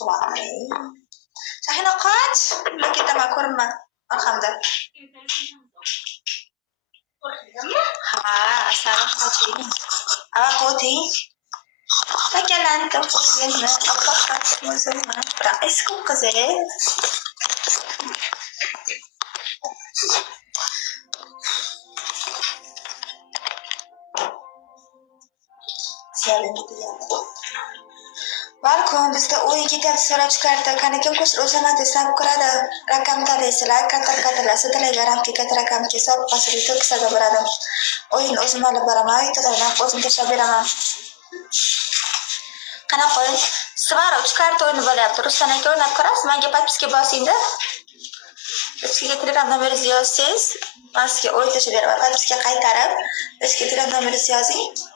Voy. Sahina qoch. Men ketaman, ko'rinma. Orqamda. Ha, asal qoching. Ava qoting. Takalanti qo'yingni. Oppoq o'zimni. Biroq eski qiz Balkon bizda o'yin ketyapti, so'rab chiqardi. Qani kim qo'shib o'zaman desam ko'radi. Rakam talaysizlar, katar so'talayga ramki katar rakam hisob pasili to'kisada bo'ladi. O'yin o'zim olib boraman, yutadigan o'zim tashlab beraman. Qana qo'y. Svaro chiqardi o'yini bo'lyapti. Ruslan aka o'ynab ko'rasiz? Menga podpiska bosingda. Sizga Telegram nomeringizni yozsangiz, men sizga o'yin tashlab beraman. Podpiska qaytarib, sizga Telegram nomeringizni yozing.